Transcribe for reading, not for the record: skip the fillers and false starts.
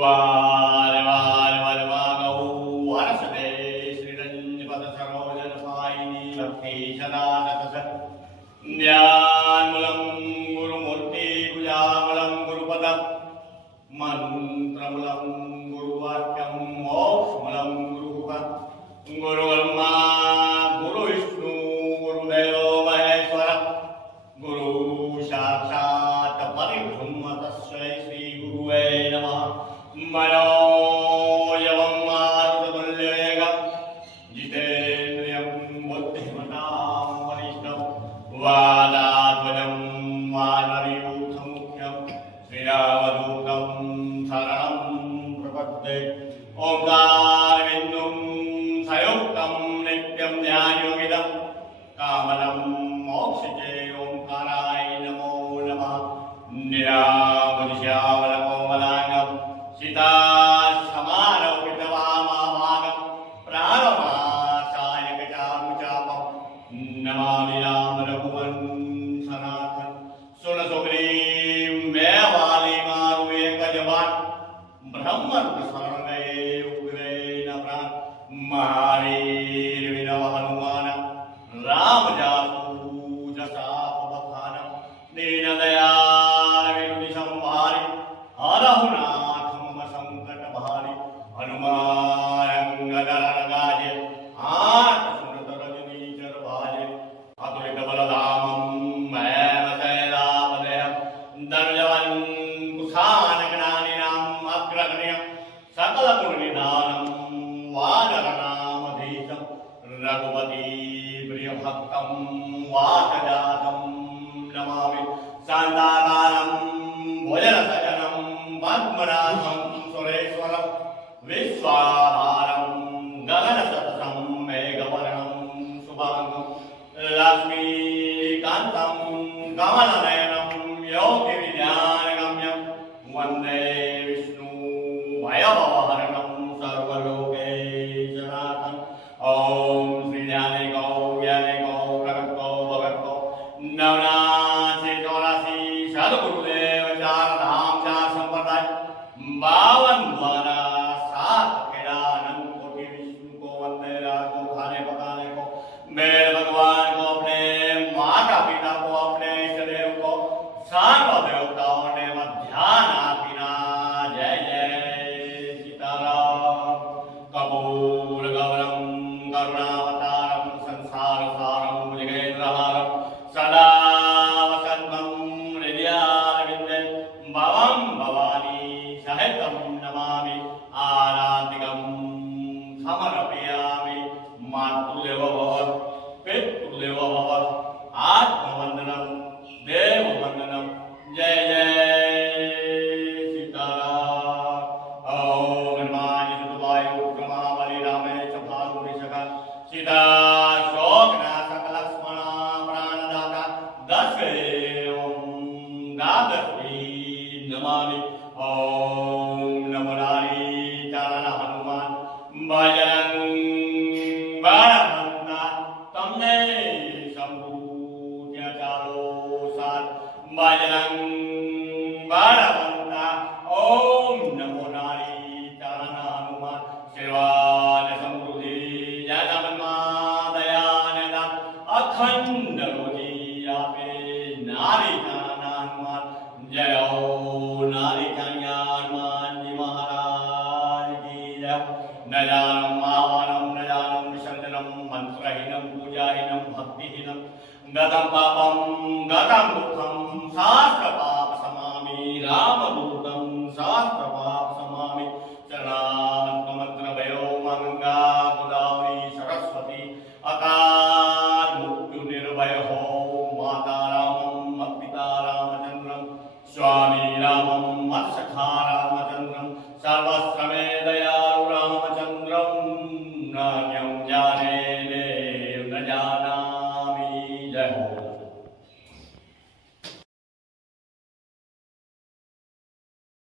वारे वारे वारे वागौ वारसते श्रीरंजपद सरोजन सायिनी भक्ति सदा सतसत ध्यानमूलं गुरुमूर्ति पूजामूलं गुरुपदम् मंत्रमूलं गुरुवाक्यं मोक्षमूलं गुरुमुखम् गुरुब्रह्मा गुरुविष्णु गुरुदेवो महेश्वरः गुरु साक्षात् परब्रह्म तस्मै श्री गुरुवे नमः। मनोजवं मारुततुल्यवेगं जितेन्द्रियं बुद्धिमतां वरिष्ठं वादात्मजं वानरयूथमुख्यं श्रीरामदूतं शरणं प्रपद्ये। ओंकारबिन्दुं संयुक्तं नित्यं ध्यानयोगिनं कामनं मोक्षजे ओंकाराय नमो नमः। निरामनिश्यामलकोमलांगं सीतासमानौपितवामाभागं प्राणमासायकचामुचापं नमामि राम रघुवंशनाथं। सुन सुग्रीव मेवाली मारुए गजवान ब्रह्मर्थ शरणे उग्रे नमः। महावीर विनव हनुमान राम जासु जसापवखान दीनदयाल विनुति संहारि हरहुनाथ मम संकट भारि। हनुमान अंगदर गाजे आठ सुनत रजनीचर भाजे अतुलित बलधामं महेमशैलापदेहं दर्जवन् कुशानगणानिनाम् अग्रगण्यं सकल गुणनिधानं वानरनामधीशं रघुपति प्रियभक्तं वातजातं नमामि। शान्ताकारं भुजगशयनं पद्मनाभं सुरेश्वरं विश्वाधारं गगनसदृशं मेघवर्णं शुभांगं लक्ष्मीकान्तं कमलनयनं योगिविद्यानगम्यं वन्दे विष्णु भयभवहरणं सर्वलोकैकनाथं। ॐ श्रीज्ञाने गौ ज्ञाने गौ प्रगतो भगतो नवनाथि चौरासी सद्गुरुदेव चार धाम चार संप्रदाय 52 द्वारा 7 केदारनंद कोटि विष्णु को वंदे राजो खाने पकाने को मेरे भगवान को अपने माता पिता को अपने इष्टदेव को सर्व देवताओं ने ध्यान आपिना। जय जय सीताराम। कपूर गौरम करुणावतारम संसार सारम भुजगेन्द्रहारम सदा वसंतं हृदयारविन्दे भवं भवानी सहितं नमामि। आराधिकं समर्पयामि। मातृदेव भव पितृदेव भव आत्मवन्दनं देववन्दनं। जय जय सीताराम। ॐ हनुमान सुतवाय क्रमावली रामे च भानुरि सखा सीता शोकनाशक लक्ष्मण प्राणदाता दशरथे द्वादशी नमामि। ॐ नमो नारायणाय हनुमान बजरंग बाणवंता तमने संभूत्य चारो सात बजरंग बाणवंता। ओम नमो नारायणाय हनुमान शिवाय समृद्धि जगन्मादयानदा अखंड रोगी आपे नारायणाय हनुमान। जय हो नारायणाय हनुमान जी महाराज की जय। न जानम आवानम न जानम विसर्जनम मंत्रहीनम पूजाहीनम भक्तिहीनम गतम पापम गतम दुखम सा